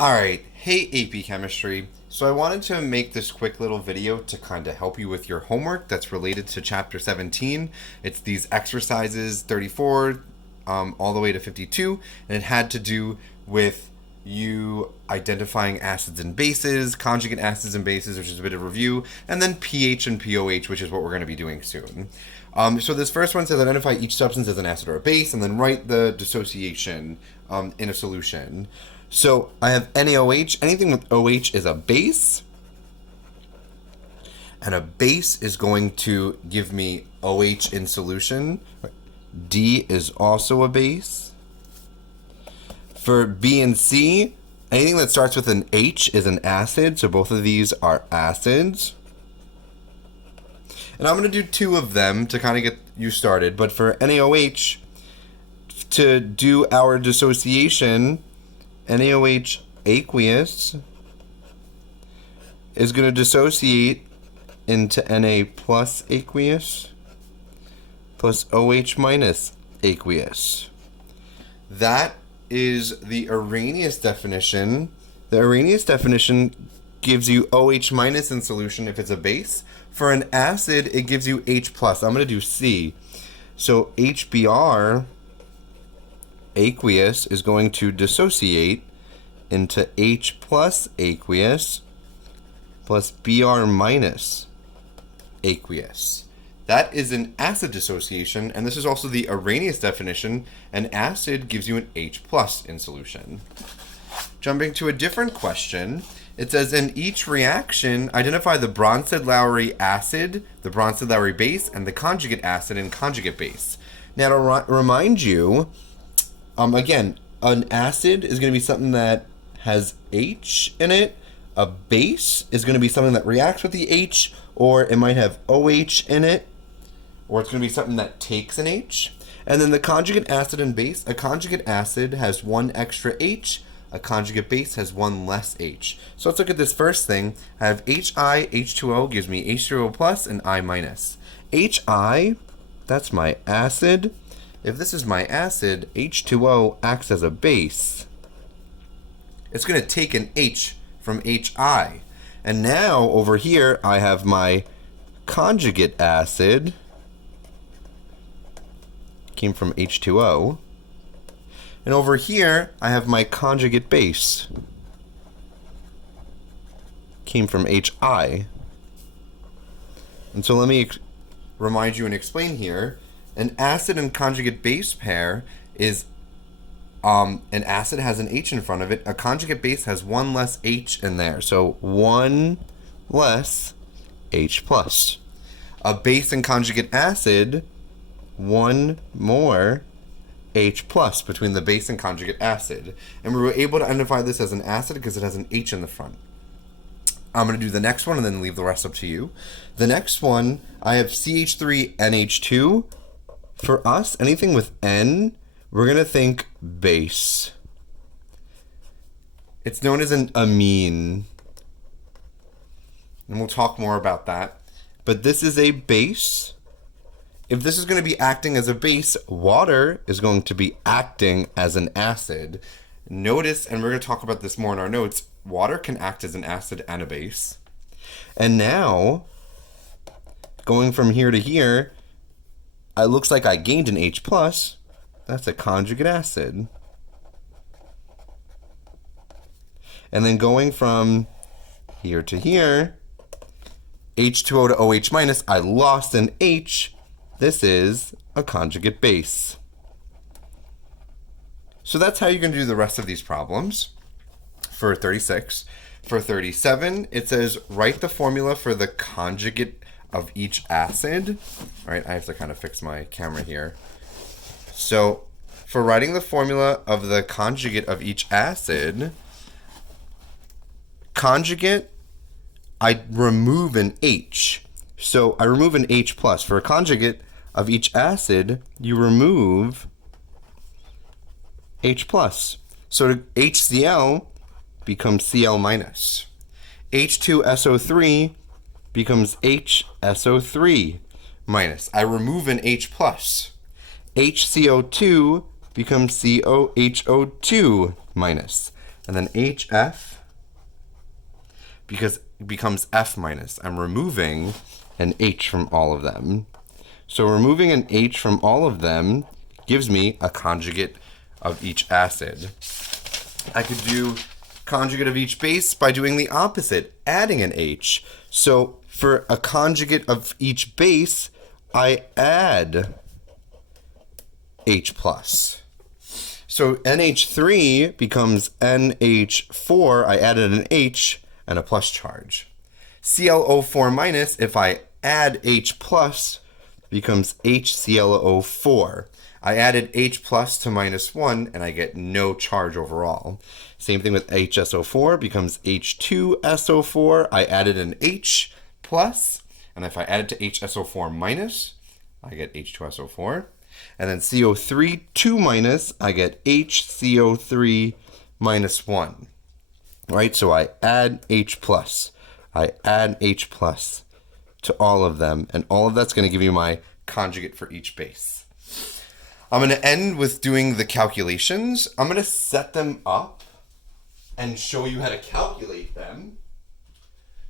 Alright, hey AP Chemistry. So I wanted to make this quick little video to kind of help you with your homework that's related to Chapter 17. It's these exercises 34 all the way to 52, and it had to do with you identifying acids and bases, conjugate acids and bases, which is a bit of review, and then pH and pOH, which is what we're going to be doing soon. So this first one says identify each substance as an acid or a base, and then write the dissociation in a solution. So I have NaOH. Anything with OH is a base. And a base is going to give me OH in solution. D is also a base. For B and C, anything that starts with an H is an acid. So both of these are acids. And I'm going to do two of them to kind of get you started. But for NaOH, to do our dissociation, NaOH aqueous is going to dissociate into Na plus aqueous plus OH minus aqueous. That is the Arrhenius definition. The Arrhenius definition gives you OH minus in solution if it's a base. For an acid, it gives you H plus. I'm going to do C. So HBr aqueous is going to dissociate into H plus aqueous plus Br minus aqueous. That is an acid dissociation, and this is also the Arrhenius definition. An acid gives you an H plus in solution. Jumping to a different question, it says in each reaction, identify the Bronsted-Lowry acid, the Bronsted-Lowry base, and the conjugate acid and conjugate base. Now to remind you, again, an acid is going to be something that has H in it. A base is going to be something that reacts with the H, or it might have OH in it, or it's going to be something that takes an H. And then the conjugate acid and base, a conjugate acid has one extra H, a conjugate base has one less H. So let's look at this first thing. I have HI, H2O gives me H2O plus and I minus. HI, that's my acid. If this is my acid, H2O acts as a base. It's going to take an H from HI. And now over here I have my conjugate acid. Came from H2O. And over here I have my conjugate base. Came from HI. And so let me remind you and explain here. An acid and conjugate base pair is an acid has an H in front of it. A conjugate base has one less H in there. So one less H plus. A base and conjugate acid, one more H plus between the base and conjugate acid. And we were able to identify this as an acid because it has an H in the front. I'm going to do the next one and then leave the rest up to you. The next one, I have CH3NH2. For us, anything with N, we're going to think base. It's known as an amine. And we'll talk more about that. But this is a base. If this is going to be acting as a base, water is going to be acting as an acid. Notice, and we're going to talk about this more in our notes, water can act as an acid and a base. And now, going from here to here, it looks like I gained an H plus. That's a conjugate acid. And then going from here to here, H2O to OH minus, I lost an H. This is a conjugate base. So that's how you're going to do the rest of these problems for 36. For 37, it says write the formula for the conjugate of each acid. All right, I have to kind of fix my camera here. So for writing the formula of the conjugate of each acid, conjugate, I remove an H. So I remove an H plus. For a conjugate of each acid, you remove H plus. So HCl becomes Cl minus. H2SO3 becomes HSO3 minus. I remove an H plus. HCO2 becomes COHO2 minus. and then HF, because it becomes F minus. I'm removing an H from all of them. So removing an H from all of them gives me a conjugate of each acid. I could do conjugate of each base by doing the opposite, adding an H. So for a conjugate of each base, I add H plus. So NH3 becomes NH4, I added an H and a plus charge. ClO4 minus, if I add H plus, becomes HClO4. I added H plus to -1 and I get no charge overall. Same thing with HSO4 becomes H2SO4. I added an H plus, and if I add it to HSO4 minus, I get H2SO4. And then CO3 2 minus, I get HCO3 -1. Right? So I add H plus. I add H plus to all of them, and all of that's going to give you my conjugate for each base. I'm going to end with doing the calculations. I'm going to set them up and show you how to calculate them.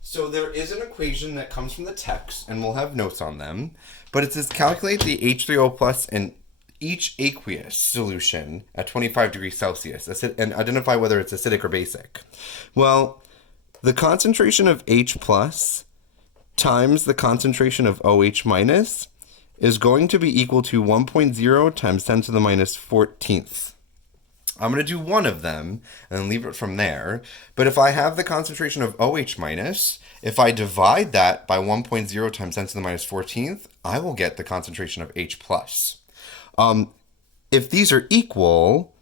So there is an equation that comes from the text, and we'll have notes on them, but it says calculate the H3O plus in each aqueous solution at 25 degrees Celsius and identify whether it's acidic or basic. Well, the concentration of H plus times the concentration of OH minus is going to be equal to 1.0 times 10 to the minus 14th. I'm going to do one of them and leave it from there. But if I have the concentration of OH minus, if I divide that by 1.0 times 10 to the minus 14th, I will get the concentration of H plus. If these are equal,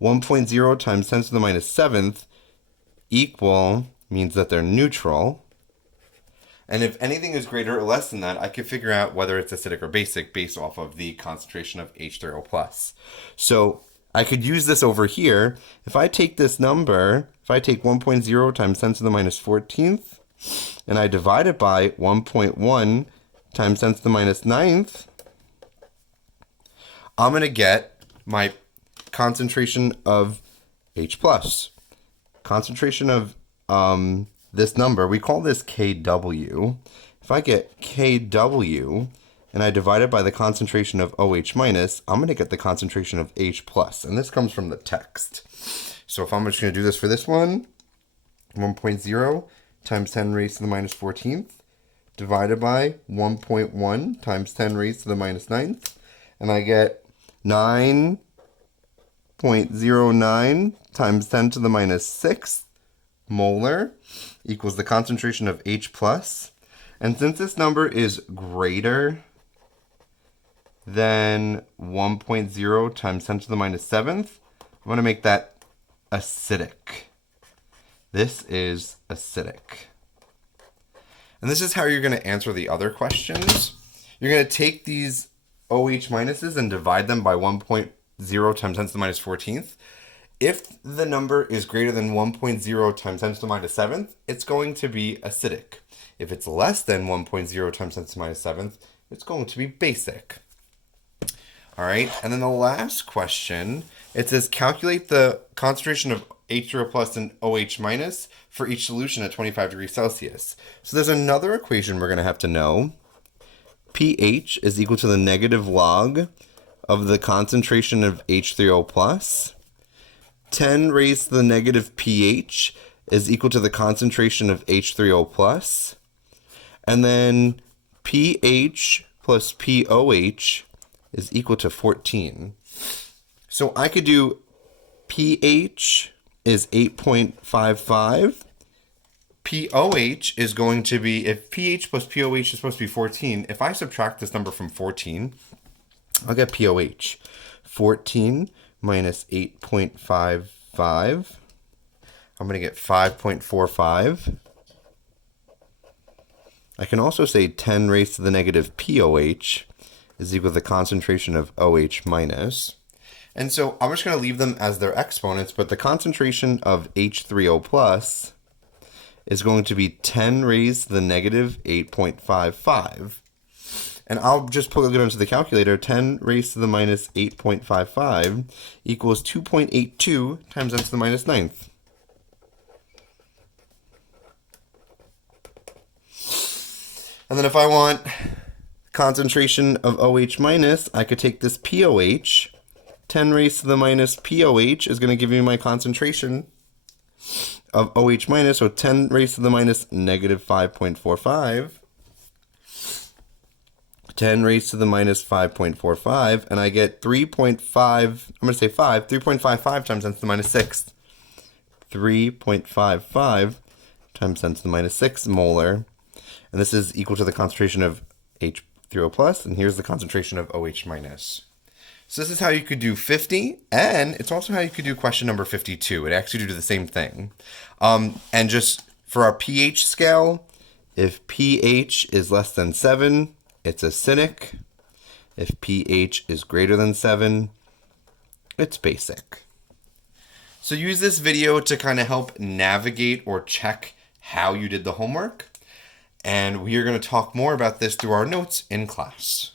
1.0 times 10 to the minus 7th equal means that they're neutral. And if anything is greater or less than that, I can figure out whether it's acidic or basic based off of the concentration of H3O plus. So I could use this over here. If I take this number, if I take 1.0 times 10 to the minus 14th, and I divide it by 1.1 times 10 to the minus 9th, I'm going to get my concentration of H plus. Concentration of this number, we call this Kw. If I get Kw and I divide it by the concentration of OH minus, I'm going to get the concentration of H plus. And this comes from the text. So if I'm just going to do this for this one, 1.0 times 10 raised to the minus 14th divided by 1.1 times 10 raised to the minus 9th. And I get 9.09 times 10 to the minus 6th molar equals the concentration of H plus. And since this number is greater than 1.0 times 10 to the minus 7th, I'm going to make that acidic. This is acidic. And this is how you're going to answer the other questions. You're going to take these OH minuses and divide them by 1.0 times 10 to the minus 14th. If the number is greater than 1.0 times 10 to the minus 7th, it's going to be acidic. If it's less than 1.0 times 10 to the minus 7th, it's going to be basic. All right, and then the last question, it says calculate the concentration of H3O plus and OH minus for each solution at 25 degrees Celsius. So there's another equation we're going to have to know. pH is equal to the negative log of the concentration of H3O plus. 10 raised to the negative pH is equal to the concentration of H3O plus. And then pH plus pOH is equal to 14. So I could do pH is 8.55. pOH is going to be, if pH plus pOH is supposed to be 14, if I subtract this number from 14, I'll get pOH. 14 minus 8.55. I'm going to get 5.45. I can also say 10 raised to the negative pOH is equal to the concentration of OH minus. And so I'm just going to leave them as their exponents, but the concentration of H3O plus is going to be 10 raised to the negative 8.55. And I'll just plug it into the calculator. 10 raised to the minus 8.55 equals 2.82 times 10 to the minus 9th. then if I want concentration of OH minus, I could take this POH. 10 raised to the minus POH is going to give me my concentration of OH minus, so 10 raised to the minus negative 5.45. 10 raised to the minus 5.45, and I get 3.5, I'm going to say 5, 3.55 times 10 to the minus 6. 3.55 times 10 to the minus 6 molar. And this is equal to the concentration of H3O plus, and here's the concentration of OH minus. So this is how you could do 50, and it's also how you could do question number 52. It actually do the same thing. And just for our pH scale, if pH is less than 7, it's acidic. If pH is greater than 7, it's basic. So use this video to kind of help navigate or check how you did the homework. And we are going to talk more about this through our notes in class.